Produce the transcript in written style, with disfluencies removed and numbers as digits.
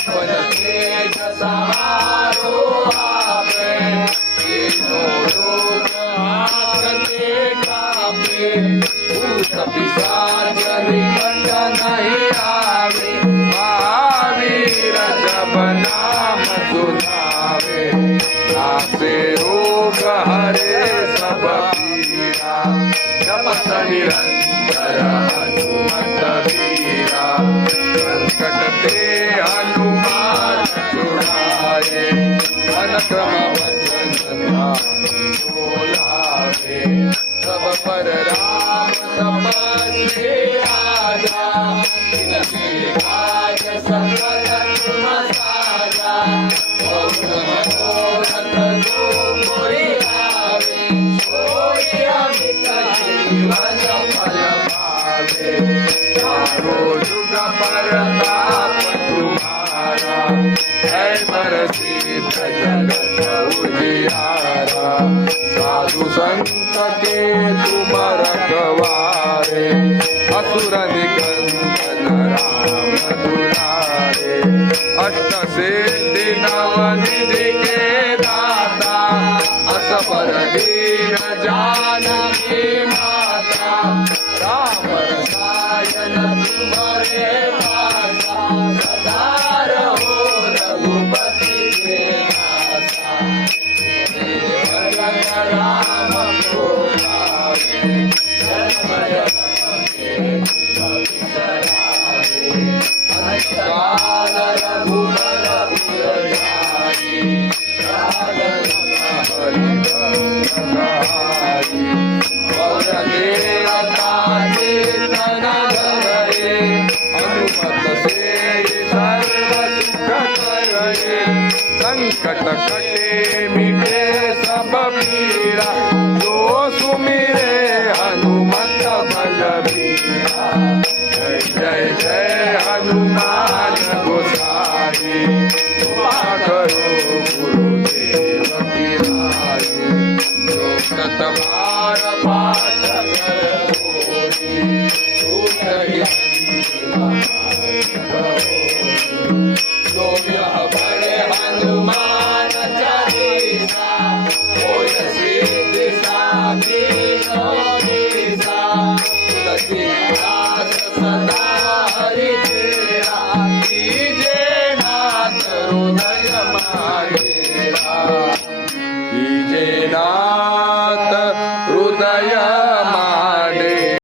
अपन तेज सहारो आपे, तीनों लोक हाकते कापे, भूत पिशाच निकट नहीं आवे, महावीर जब नाम सुनावे, नासे रोग हरे सब पीरा, जपत निरंतर हनुमत वीरा, संकट ते हनुमान छुड़ाए, मन क्रम वचन ध्यान जो लावे, सब पर राम तपस्वी राजा, तिनके काज सकल तुम साजा, और मनोरथ जो कोई लावे, सोई अमित जीवन फल पावे, चारों युग परताप तुम्हारा, है मरसी जगत उजियारा, साधु संत के तुम रखवारे, असुर निकंदन राम दुलारे, अष्ट सिद्धि नव निधि के दाता, असबर दीन जानकी माता, राम रसायन तुम्हारे पासा, सदा रहो रघुपति के दासा, भजन राम को गावे, जन्म जन्म के दुख बिसरावे, अंत काल रघुबर पुर जाई, राजन हरि भक्त कहाई, और देवता चेतन धरे, हनुमत से सर्व सुख करे, संकट कटे मिटे सब पीरा, जो सुमिरे हनुमत बलबीरा, जय जय जय हनुमान।